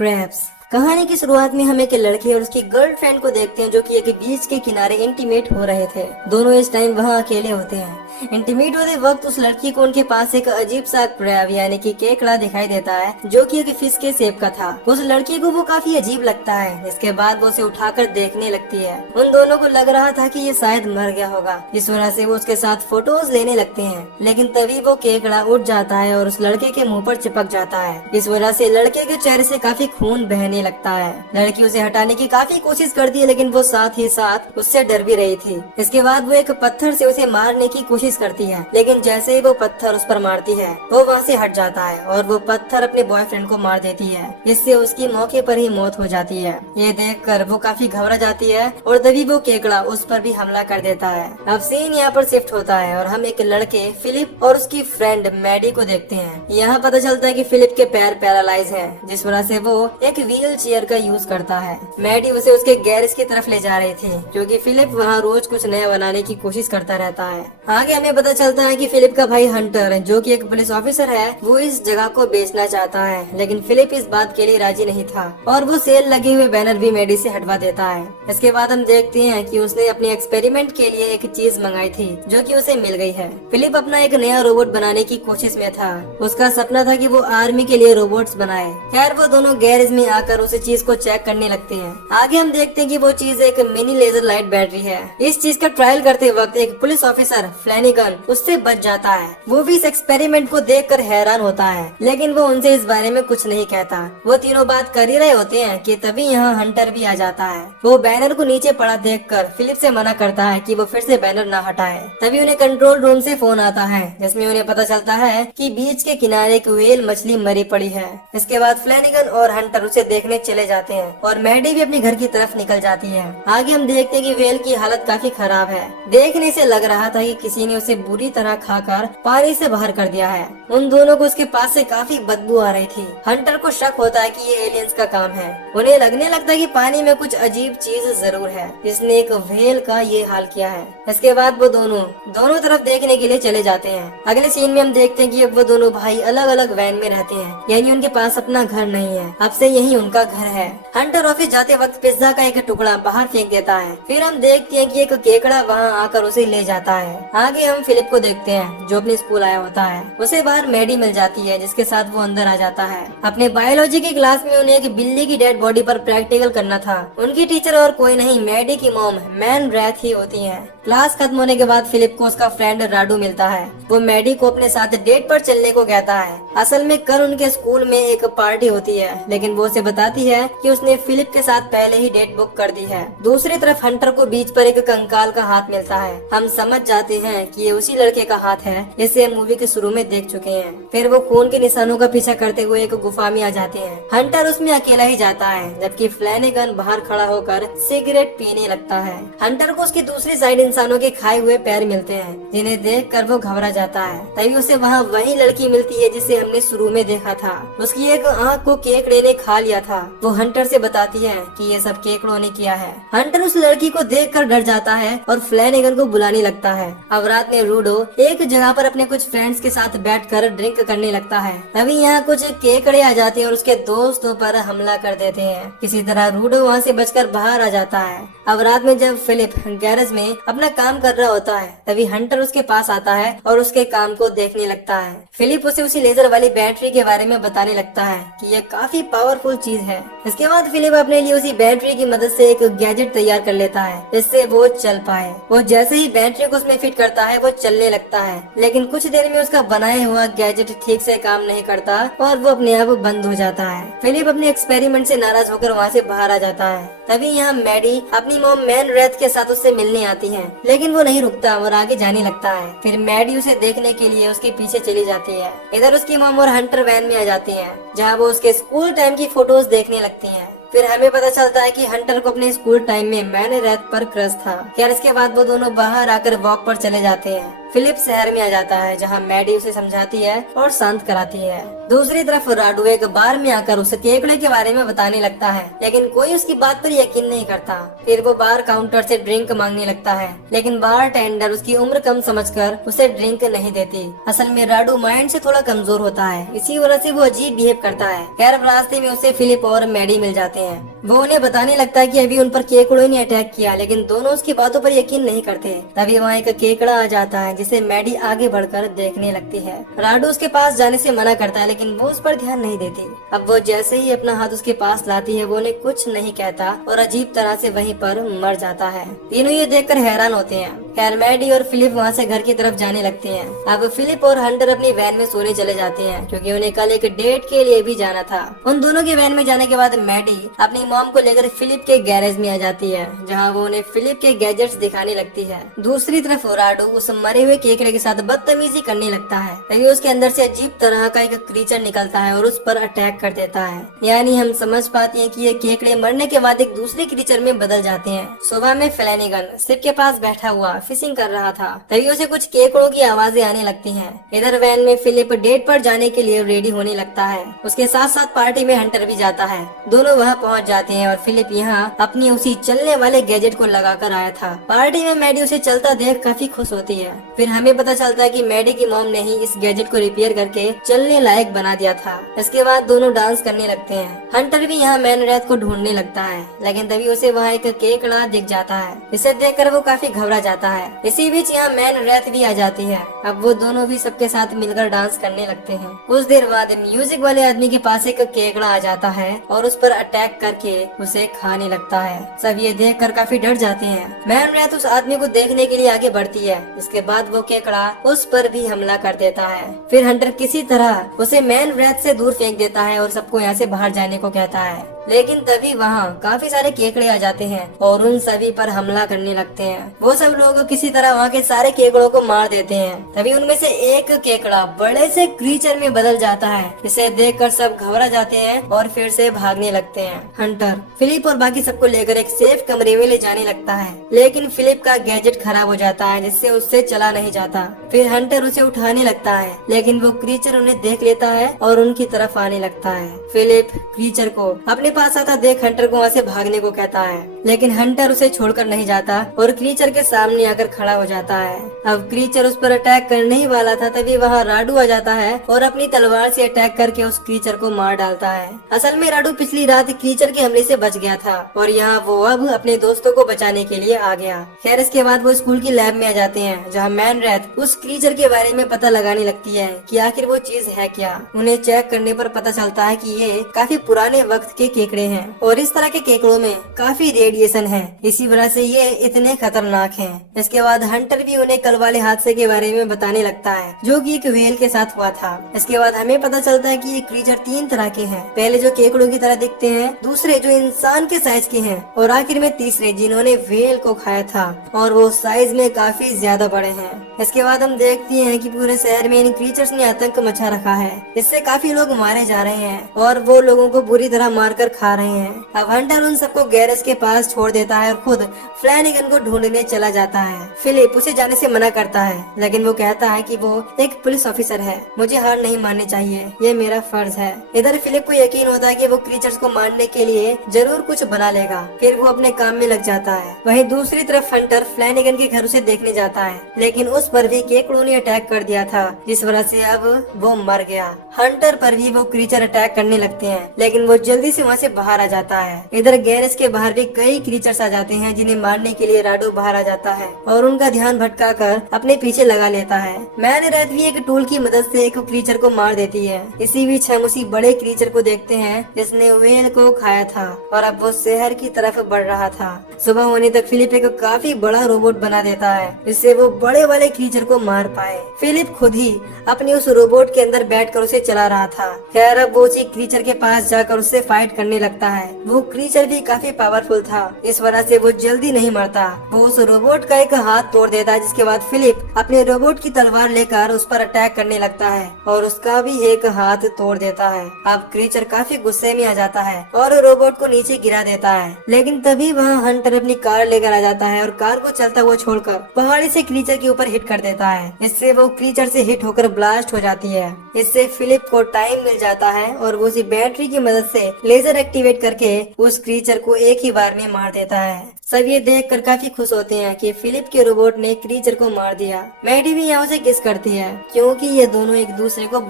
Crabs. कहानी की शुरुआत में हम एक लड़के और उसकी गर्लफ्रेंड को देखते हैं जो कि एक बीच के किनारे इंटीमेट हो रहे थे। दोनों इस टाइम वहाँ अकेले होते हैं। इंटीमेट होते वक्त उस लड़की को उनके पास एक अजीब सा क्रैब यानी कि केकड़ा दिखाई देता है जो कि एक फिश के शेप का था। उस लड़की को वो काफी अजीब लगता है। इसके बाद वो उसे उठाकर देखने लगती है। उन दोनों को लग रहा था कि ये शायद मर गया होगा, इस वजह से वो उसके साथ फोटोज लेने लगते हैं। लेकिन तभी वो केकड़ा उठ जाता है और उस लड़के के मुंह पर चिपक जाता है। इस वजह से लड़के के चेहरे से काफी खून बहने लगता है। लड़की उसे हटाने की काफी कोशिश करती है लेकिन वो साथ ही साथ उससे डर भी रही थी। इसके बाद वो एक पत्थर से उसे मारने की कोशिश करती है, लेकिन जैसे ही वो पत्थर उस पर मारती है वो वहाँ से हट जाता है और वो पत्थर अपने बॉयफ्रेंड को मार देती है। इससे उसकी मौके पर ही मौत हो जाती है। ये देखकर वो काफी घबरा जाती है और तभी वो केकड़ा उस पर भी हमला कर देता है। अब सीन यहाँ पर शिफ्ट होता है और हम एक लड़के फिलिप और उसकी फ्रेंड मैडी को देखते हैं। यहाँ पता चलता है कि फिलिप के पैर पैरालाइज है, जिस वजह से वो एक व्हील चेयर का यूज करता है। मैडी उसे उसके गैरेज की तरफ ले जा रही थी क्योंकि फिलिप वहाँ रोज कुछ नया बनाने की कोशिश करता रहता है। आगे हमें पता चलता है कि फिलिप का भाई हंटर जो कि एक पुलिस ऑफिसर है वो इस जगह को बेचना चाहता है, लेकिन फिलिप इस बात के लिए राजी नहीं था और वो सेल लगे हुए बैनर भी मैडी से हटवा देता है। इसके बाद हम देखते हैं कि उसने अपने एक्सपेरिमेंट के लिए एक चीज मंगाई थी जो कि उसे मिल गई है। फिलिप अपना एक नया रोबोट बनाने की कोशिश में था। उसका सपना था कि वो आर्मी के लिए रोबोट्स बनाए। खैर वो दोनों गैरेज में आकर उस चीज को चेक करने लगते हैं। आगे हम देखते हैं कि वो चीज एक मिनी लेजर लाइट बैटरी है। इस चीज का ट्रायल करते वक्त एक पुलिस ऑफिसर फ्लैनिगन उससे बच जाता है। वो भी इस एक्सपेरिमेंट को देखकर हैरान होता है, लेकिन वो उनसे इस बारे में कुछ नहीं कहता। वो तीनों बात कर ही रहे होते हैं कि तभी यहाँ हंटर भी आ जाता है। वो बैनर को नीचे पड़ा देखकर फिलिप से मना करता है कि वो फिर से बैनर न हटाए। तभी उन्हें कंट्रोल रूम से फोन आता है जिसमें उन्हें पता चलता है कि बीच के किनारे एक व्हेल मछली मरी पड़ी है। इसके बाद फ्लैनिगन और हंटर उसे देखने चले जाते हैं और मैडी भी अपने घर की तरफ निकल जाती है। आगे हम देखते हैं कि व्हेल की हालत काफी खराब है। देखने से लग रहा था कि किसी ने उसे बुरी तरह खाकर पानी से बाहर कर दिया है। उन दोनों को उसके पास से काफी बदबू आ रही थी। हंटर को शक होता है कि ये एलियंस का काम है। उन्हें लगने लगता है कि पानी में कुछ अजीब चीज जरूर है, इसने एक व्हेल का ये हाल किया है। इसके बाद वो दोनों तरफ देखने के लिए चले जाते हैं। अगले सीन में हम देखते हैं कि अब वो दोनों भाई अलग अलग वैन में रहते हैं, यानी उनके पास अपना घर नहीं है, अब से यही उनका घर है। हंटर ऑफिस जाते वक्त पिज्जा का एक टुकड़ा बाहर फेंक देता है। फिर हम देखते हैं कि एक केकड़ा वहाँ आकर उसे ले जाता है। आगे हम फिलिप को देखते हैं जो अपने स्कूल आया होता है। उसे बाहर मैडी मिल जाती है जिसके साथ वो अंदर आ जाता है। अपने बायोलॉजी की क्लास में उन्हें एक बिल्ली की डेड बॉडी पर प्रैक्टिकल करना था। उनकी टीचर और कोई नहीं मैडी की मॉम मैन रैथ ही होती है। क्लास खत्म होने के बाद फिलिप को उसका फ्रेंड राडू मिलता है। वो मैडी को अपने साथ डेट पर चलने को कहता है। असल में कल उनके स्कूल में एक पार्टी होती है, लेकिन वो उसे बताती है कि उसने फिलिप के साथ पहले ही डेट बुक कर दी है। दूसरी तरफ हंटर को बीच पर एक कंकाल का हाथ मिलता है। हम समझ जाते हैं कि ये उसी लड़के का हाथ है जिसे हम मूवी के शुरू में देख चुके हैं। फिर वो खून के निशानों का पीछा करते हुए एक गुफा में आ जाते हैं। हंटर उसमें अकेला ही जाता है जबकि फ्लैनिगन बाहर खड़ा होकर सिगरेट पीने लगता है। हंटर को उसकी दूसरी साइड इंसानों के खाए हुए पैर मिलते हैं जिन्हें देखकर वो घबरा जाता है। तभी उसे वहाँ वही लड़की मिलती है जिसे हमने शुरू में देखा था। उसकी एक आँख को केकड़े ने खा लिया था। वो हंटर से बताती है कि ये सब केकड़ों ने किया है। हंटर उस लड़की को देखकर डर जाता है और फ्लैनिगन को बुलाने लगता है। अब रात में रूडो एक जगह पर अपने कुछ फ्रेंड्स के साथ बैठकर ड्रिंक करने लगता है। तभी यहाँ कुछ केकड़े आ जाते हैं और उसके दोस्तों पर हमला कर देते हैं। किसी तरह रूडो वहाँ से बचकर बाहर आ जाता है। अब रात में जब फिलिप गैरेज में अपना काम कर रहा होता है तभी हंटर उसके पास आता है और उसके काम को देखने लगता है। फिलिप उसे उसी लेजर वाली बैटरी के बारे में बताने लगता है कि यह काफी पावरफुल चीज है। इसके बाद फिलिप अपने लिए उसी बैटरी की मदद से एक गैजेट तैयार कर लेता है जिससे वो चल पाए। वो जैसे ही बैटरी को उसमें फिट करता है वो चलने लगता है, लेकिन कुछ देर में उसका बनाया हुआ गैजेट ठीक से काम नहीं करता और वो अपने आप बंद हो जाता है। फिलिप अपने एक्सपेरिमेंट से नाराज होकर वहाँ से बाहर आ जाता है। तभी यहाँ मैडी अपनी मॉम मैन रैथ के साथ उससे मिलने आती है, लेकिन वो नहीं रुकता और आगे जाने लगता है। फिर मैडी उसे देखने के लिए उसके पीछे चली जाती है। इधर उसकी मॉम और हंटर वैन में आ जाती हैं, जहाँ वो उसके स्कूल टाइम की फोटोज देखने लगती हैं। फिर हमें पता चलता है कि हंटर को अपने स्कूल टाइम में मैन रैथ पर क्रश था। खैर इसके बाद वो दोनों बाहर आकर वॉक पर चले जाते हैं। फिलिप शहर में आ जाता है जहाँ मैडी उसे समझाती है और शांत कराती है। दूसरी तरफ राडू एक बार में आकर उसे केकड़े के बारे में बताने लगता है, लेकिन कोई उसकी बात पर यकीन नहीं करता। फिर वो बार काउंटर से ड्रिंक मांगने लगता है, लेकिन बार टेंडर उसकी उम्र कम समझकर उसे ड्रिंक नहीं देती। असल में राडू माइंड से थोड़ा कमजोर होता है, इसी वजह से वो अजीब बिहेव करता है। खैर रास्ते में उसे फिलिप और मैडी मिल जाते हैं। वो उन्हें बताने लगता है कि अभी उन पर केकड़ों ने अटैक किया, लेकिन दोनों उसकी बातों पर यकीन नहीं करते। तभी वहाँ एक केकड़ा आ जाता है जिसे मैडी आगे बढ़कर देखने लगती है। राडू उसके पास जाने से मना करता है, लेकिन वो उस पर ध्यान नहीं देती। अब वो जैसे ही अपना हाथ उसके पास लाती है, वो उन्हें कुछ नहीं कहता और अजीब तरह से वहीं पर मर जाता है। तीनों ये देखकर हैरान होते हैं। खैर मैडी और फिलिप वहाँ से घर की तरफ जाने लगते हैं। अब फिलिप और हंटर अपनी वैन में सोने चले जाते हैं, क्योंकि उन्हें कल एक डेट के लिए भी जाना था। उन दोनों के वैन में जाने के बाद मैडी अपनी मॉम को लेकर फिलिप के गैरेज में आ जाती है, जहाँ वो उन्हें फिलिप के गैजेट्स दिखाने लगती है। दूसरी तरफ राडू उस मरे हुए केकड़े के साथ बदतमीजी करने लगता है। तभी उसके अंदर से अजीब तरह का एक क्रीचर निकलता है और उस पर अटैक कर देता है। यानी हम समझ पाते हैं कि ये केकड़े मरने के बाद एक दूसरे क्रीचर में बदल जाते हैं। सुबह में फ्लैनिगन शिप के पास बैठा हुआ फिशिंग कर रहा था, तभी उसे कुछ केकड़ों की आवाजें आने लगती हैं। इधर वैन में फिलिप डेट पर जाने के लिए रेडी होने लगता है। उसके साथ साथ पार्टी में हंटर भी जाता है। दोनों वहाँ पहुँच जाते हैं और फिलिप यहाँ अपनी उसी चलने वाले गैजेट को लगाकर आया था। पार्टी में मैडी उसे चलता देख काफी खुश होती है। फिर हमें पता चलता है कि मैडी की मॉम ने ही इस गैजेट को रिपेयर करके चलने लायक बना दिया था। इसके बाद दोनों डांस करने लगते हैं। हंटर भी यहाँ मैन रैथ को ढूंढने लगता है, लेकिन तभी उसे वहाँ एक केकड़ा दिख जाता है। इसे देखकर वो काफी घबरा जाता है। इसी बीच यहाँ मैन रैथ भी आ जाती है। अब वो दोनों भी सबके साथ मिलकर डांस करने लगते हैं। कुछ देर बाद म्यूजिक वाले आदमी के पास एक केकड़ा आ जाता है और उस पर अटैक करके उसे खाने लगता है। सब ये देखकर काफी डर जाते हैं। मैन रैथ उस आदमी को देखने के लिए आगे बढ़ती है। इसके बाद वो केकड़ा उस पर भी हमला कर देता है। फिर हंटर किसी तरह उसे मैन रैथ से दूर फेंक देता है और सबको यहाँ से बाहर जाने को कहता है, लेकिन तभी वहाँ काफी सारे केकड़े आ जाते हैं और उन सभी पर हमला करने लगते हैं। वो सब लोग किसी तरह वहाँ के सारे केकड़ों को मार देते हैं। तभी उनमें से एक केकड़ा बड़े से क्रीचर में बदल जाता है। इसे देखकर सब घबरा जाते हैं और फिर से भागने लगते हैं। हंटर फिलिप और बाकी सबको लेकर एक सेफ कमरे में ले जाने लगता है, लेकिन फिलिप का गैजेट खराब हो जाता है, जिससे उससे चला नहीं जाता। फिर हंटर उसे उठाने लगता है, लेकिन वो क्रीचर उन्हें देख लेता है और उनकी तरफ आने लगता है। फिलिप क्रीचर को अपने पास आता देख हंटर को वहाँ से भागने को कहता है, लेकिन हंटर उसे छोड़कर नहीं जाता और क्रीचर के सामने आकर खड़ा हो जाता है। अब क्रीचर उस पर अटैक करने ही वाला था, तभी वहाँ राडू आ जाता है और अपनी तलवार से अटैक करके उस क्रीचर को मार डालता है। असल में राडू पिछली रात क्रीचर के हमले से बच गया था और यहाँ वो अब अपने दोस्तों को बचाने के लिए आ गया। खैर इसके बाद वो स्कूल की लैब में आ जाते हैं, जहाँ मैन रैथ उस क्रीचर के बारे में पता लगाने लगती है कि आखिर वो चीज है क्या। उन्हें चेक करने पर पता चलता है कि ये काफी पुराने वक्त के केकड़े हैं और इस तरह के केकड़ों में काफी रेडिएशन है, इसी वजह से ये इतने खतरनाक हैं। इसके बाद हंटर भी उन्हें कल वाले हादसे के बारे में बताने लगता है, जो कि एक व्हेल के साथ हुआ था। इसके बाद हमें पता चलता है कि ये क्रीचर 3 तरह के हैं। पहले जो केकड़ों की तरह दिखते हैं, दूसरे जो इंसान के साइज के हैं और आखिर में तीसरे जिन्होंने व्हेल को खाया था और वो साइज में काफी ज्यादा बड़े हैं। इसके बाद हम देखते हैं कि पूरे शहर में इन क्रीचर्स ने आतंक मचा रखा है। इससे काफी लोग मारे जा रहे हैं और वो लोगों को बुरी तरह मारकर खा रहे हैं। अब हंटर उन सबको गैरेज के पास छोड़ देता है और खुद फ्लैनिगन को ढूंढने चला जाता है। फिलिप उसे जाने से मना करता है, लेकिन वो कहता है कि वो एक पुलिस ऑफिसर है, मुझे हार नहीं माननी चाहिए, ये मेरा फर्ज है। इधर फिलिप को यकीन होता है कि वो क्रीचर्स को मारने के लिए जरूर कुछ बना लेगा। फिर वो अपने काम में लग जाता है। वहीं दूसरी तरफ हंटर फ्लैनिगन के घर उसे देखने जाता है, लेकिन उस पर भी केकड़ों ने अटैक कर दिया था, जिस वजह से अब वो मर गया। हंटर पर भी वो क्रीचर अटैक करने लगते हैं, लेकिन वो जल्दी से वहाँ से बाहर आ जाता है। इधर गैरेज के बाहर भी कई क्रीचर्स आ जाते हैं, जिन्हें मारने के लिए राडू बाहर आ जाता है और उनका ध्यान भटकाकर अपने पीछे लगा लेता है। मैन रैथ भी एक टूल की मदद से एक क्रीचर को मार देती है। इसी बीच हम उसी बड़े क्रीचर को देखते हैं जिसने व्हेल को खाया था और अब वो शहर की तरफ बढ़ रहा था। सुबह होने तक फिलिप एक काफी बड़ा रोबोट बना देता है, जिससे वो बड़े वाले क्रीचर को मार पाए। फिलिप खुद ही अपने उस रोबोट के अंदर बैठकर उसे चला रहा था। खैर अब वो उसी क्रीचर के पास जाकर उससे फाइट करने लगता है। वो क्रीचर भी काफी पावरफुल था, इस वजह से वो जल्दी नहीं मरता। वो उस रोबोट का एक एक हाथ तोड़ देता है, जिसके बाद फिलिप अपने रोबोट की तलवार लेकर उस पर अटैक करने लगता है और उसका भी एक हाथ तोड़ देता है। अब क्रीचर काफी गुस्से में आ जाता है और रोबोट को नीचे गिरा देता है, लेकिन तभी वहाँ हंटर अपनी कार लेकर आ जाता है और कार को चलता हुआ छोड़कर पहाड़ी से क्रीचर के ऊपर हिट कर देता है। इससे वो क्रीचर से हिट होकर ब्लास्ट हो जाती है। इससे फिलिप को टाइम मिल जाता है और वो उसी बैटरी की मदद से लेजर एक्टिवेट करके उस क्रीचर को एक ही बार में मार देता है। सब ये देखकर काफी खुश होते हैं कि फिलिप के रोबोट ने क्रीचर को मार दिया। मैडी भी यहाँ से किस करती है क्योंकि ये दोनों एक दूसरे को